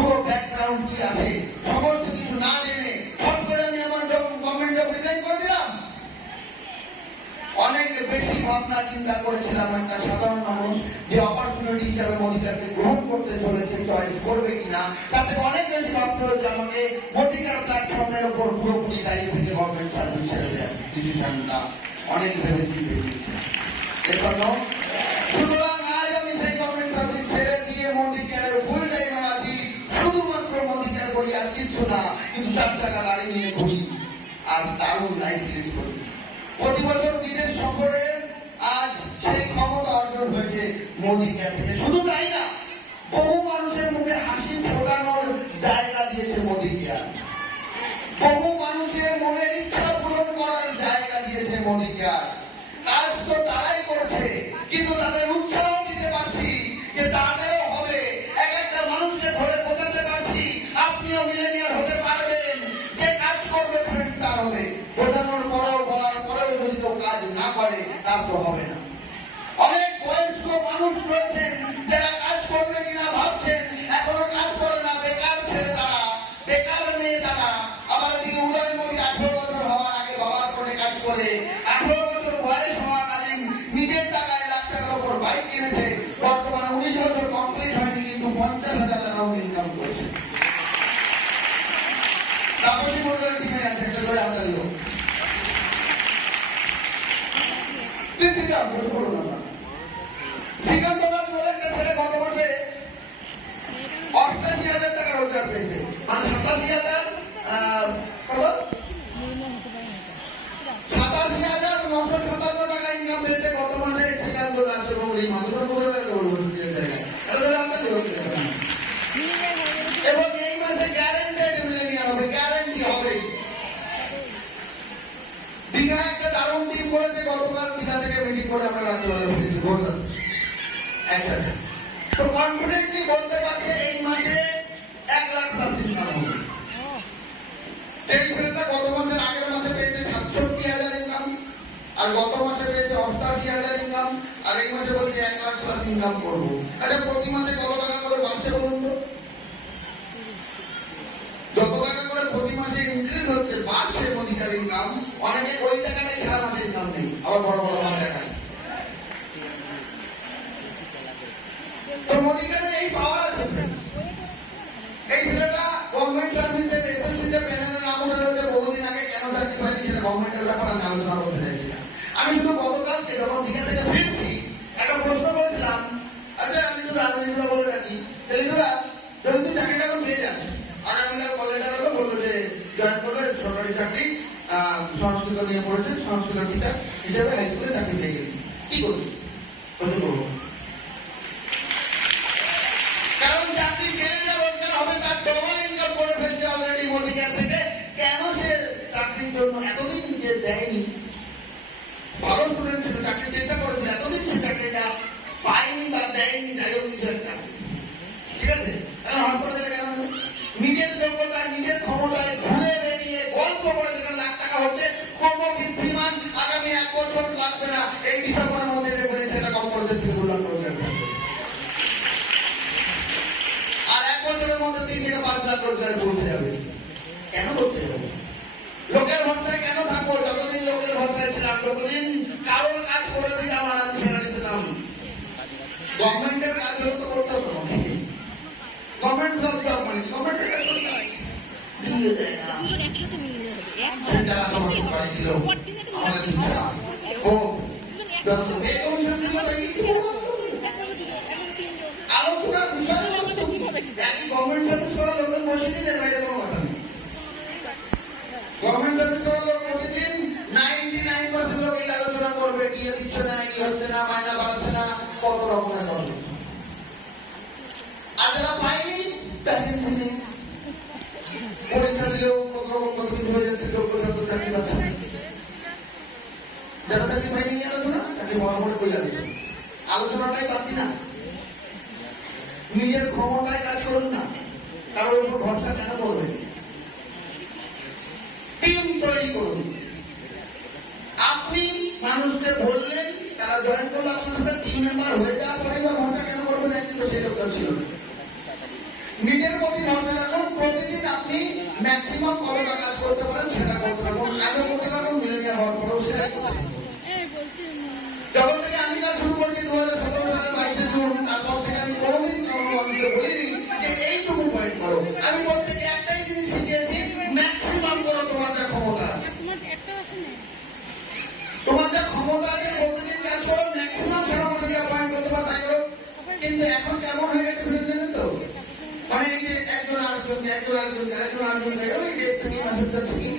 পুরো ব্যাকগ্রাউন্ড কি আছে সমস্ত কিছু না জেনে হট করে আমি আমার গভর্নমেন্ট জব রিজাইন করে দিলাম। অনেক বেশি ভাবনা চিন্তা করেছিলাম একটা সাধারণ মানুষ যে অপরচুনিটি হিসাবে মোদিকাকে গ্রহণ করতে চলেছে, চয়েস করবে কিনা, তার থেকে অনেক বেশি ভাবতে হয়েছে আমাকে মোদিকার প্ল্যাটফর্মের উপর পুরোপুরি দাঁড়িয়ে থেকে গভর্নমেন্ট সার্ভিসের ডিসিশনটা অনেক ভেবে চিন্তে নিয়েছিলাম। এজন্য সুতরাং আজ আমি সেই গভর্নমেন্ট সার্ভিস ছেড়ে দিয়ে মোদিকার ফুল টাইমার আছি, শুধুমাত্র মোদিকার করি আর কিছু না, কিন্তু 4 চাকা গাড়ি নিয়ে ঘুরি আর দারুণ লাইফ লিড করি। প্রতি বছর বিদেশ সফরে আজ সেই ক্ষমতা অর্জন হয়েছে মোদিকে থেকে। শুধু তাই না, বহু মানুষের মুখে হাসি ফোটানোর জায়গা দিয়েছে মোদিকে। বহু মানুষের মনের ইচ্ছা পূরণ করার জায়গা দিয়েছে মোদিকে। কাজ তো তারাই করছে, কিন্তু তাদের উৎসাহ দিতে পারছি যে তাদেরও হবে। এক একটা মানুষকে ধরে বোঝাতে পারছি আপনিও মিলেনিয়ার হতে পারবেন, যে কাজ করবে ফ্রেন্ডস তার হবে। বোঝানোর পরেও বলার পরেও যদি কেউ কাজ না করে তারপর হবে না। অনেক বয়স্ক মানুষ রয়েছেন যারা কাজ করবে কিনা ভাবছেন, এখনো কাজ করে না, বেকার ছেলে তারা, বেকার মেয়ে তারা। আবার এদিকে উদয়মণি 18 বছর হওয়ার আগে বাবার কোলে কাজ করে 18 বছর বয়স হওয়াকালীন নিজের টাকায় লাখ টাকার উপর বাইক কিনেছে। বর্তমানে 19 বছর কমপ্লিট হয়নি, কিন্তু 50,000 টাকা ইনকাম করছে। তাপসী মন্ডলের টিমে আছে, একটা করে হাতে দিও। শ্রীকান্তদাস বলে একটা ছেলে গত মাসে 88,000 টাকা রোজগার পেয়েছে, মানে 87,000 87,957 টাকা ইনকাম পেয়েছে গত মাসে শ্রীকান্তদাস এবং এই মাধুরী এবং এই মাসে গ্যারেন্টেড মিলেনিয়ার হবে, গ্যারেন্টি হবে। দীঘা একটা দারুণ টিম করেছে, গতকাল দীঘা থেকে মিটিং করে আমরা রাত্রিবেলা ফিরেছি ভোর রাতে একসাথে। তো কনফিডেন্টলি বলতে পারছে এই মাসে 1 লাখ প্লাস ইনকাম হবে। এই ছেলেটা গত মাসের আগের মাসে পেয়েছে 67,000 ইনকাম, আর গত মাসে পেয়েছে 88,000 ইনকাম, আর এই মাসে বলছে 1 লাখ প্লাস ইনকাম করবো। আচ্ছা, প্রতি মাসে কত টাকা করে বাড়ছে বলুন তো? যত টাকা করে প্রতি মাসে ইনক্রিজ হচ্ছে, বাড়ছে মোদিকার ইনকাম, অনেকে ওই টাকাটাই সারা মাসে ইনকাম নেই, আবার বড় বড় টাকা। তো মোদিকার এই পাওয়ার আছে। এই ছেলেটা গভর্নমেন্ট সার্ভিসের এসএসসিতে প্যানেলে নাম উঠে রয়েছে বহুদিন আগে, কেন চাকরি পাইনি সেটা গভর্নমেন্টের ব্যাপার আমি আলোচনা করতে চাইছি না। আমি শুধু গতকালকে যখন দীঘা থেকে ফিরছি একটা প্রশ্ন করেছিলাম, আচ্ছা আমি তো রাজনীতিটা বলে রাখি, ছেলেটা যদি তুই চাকরিটা এখন পেয়ে যাস, আগামীকাল কলেজের হলো বললো যে জয়েন করলে সরকারি চাকরি, সংস্কৃত নিয়ে পড়েছে, সংস্কৃত টিচার হিসেবে হাই স্কুলে চাকরি পেয়ে গেলি, কি করবি? করবো, কারণ চাকরি পেলে যা রোজগার হবে তার ডবল ইনকাম করে ফেলছে অলরেডি মোদিকার থেকে। কেন সে চাকরির জন্য এতদিন যে দেয়নি? ভালো স্টুডেন্ট ছিল, চাকরি চেষ্টা করেছিল, এতদিন সে চাকরিটা পায়নি বা দেয়নি, যাই হোক কিছু একটা, ঠিক আছে? কারণ হট করে দিলে কেন? নিজের যোগ্যতায়, নিজের ক্ষমতায় ঘুরে বেরিয়ে গল্প করে যেখানে লাখ টাকা হচ্ছে, ক্রমবৃদ্ধিমান, আগামী 1 বছর লাগবে না, এই ডিসেম্বরের মধ্যে দেখবেন সেটা কম করে 2 লাখ রোজগার করবে, আর 1 বছরের মধ্যে 3 থেকে 5 লাখ রোজগার পৌঁছে যাবে। কেন করতে যাবে? লোকের ভরসায় কেন থাকবো? যতদিন লোকের ভরসায় ছিলাম ততদিন কারোর কাজ করে দিতাম আর আমি স্যালারি পেতাম। গভর্নমেন্টের কাজ হলে তো করতে হতো না, গভর্নমেন্ট জব মানে গভর্নমেন্টের কাজ করতে হয়, দিয়ে দেয় না, সেটা আমার বাড়ি দিল আমাদের টিচাররা খুব আলোচনার বিষয় একই গভর্নমেন্ট সার্ভিস করা লোকের বসে দিন, এর বাইরে কোনো কথা নেই। গভর্নমেন্ট সার্ভিস করা লোক বসে দিন, 99% লোক এই আলোচনা করবে, দিয়ে দিচ্ছে না, এই হচ্ছে না, মাইনা বাড়াচ্ছে না, কত রকমের কথা। আর যারা পায়নি ভ্যাকেন্সি নেই, পরীক্ষা দিলেও কত রকম কত কিছু হয়ে যাচ্ছে, যোগ্য ছাত্র চাকরি পাচ্ছে না। যারা চাকরি পায়নি এই আলোচনা, চাকরি পাওয়ার পরে ওই আলোচনা, আলোচনাটাই বাকি না। নিজের ক্ষমতায় কাজ করুন না, কারোর উপর ভরসা কেন করবেন? টিম তৈরি করুন। আপনি মানুষকে বললেন, তারা জয়েন করলে আপনার সাথে টিম মেম্বার হয়ে যাওয়ার পরে বা ভরসা কেন করবেন? একদিন তো সেই লোকটা ছিল না। নিজের প্রতি ভরসা রাখুন, প্রতিদিন আপনি ম্যাক্সিমাম কতটা কাজ করতে পারেন সেটা করতে থাকুন, আগে করতে থাকুন, মিলেনিয়া হওয়ার পরেও সেটাই করতে থাকুন। যখন থেকে আমি কাজ শুরু করছি 2017 সালের 22শে জুন, তারপর থেকে আমি কোনোদিন মানুষকে বলিনি যে এইটুকু পয়েন্ট করো। আমি প্রত্যেকে একটাই জিনিস শিখিয়েছি, ম্যাক্সিমাম করো, তোমার যা ক্ষমতা আছে। তোমার যা ক্ষমতা আছে প্রতিদিন কাজ করো, ম্যাক্সিমাম সারা মাসে যা পয়েন্ট করতে পারো তাই করো। কিন্তু এখন কেমন হয়ে গেছে জানেন তো, মানে এই যে একজন আরেকজনকে ওই ডেট থেকে মেসেজ যাচ্ছে কি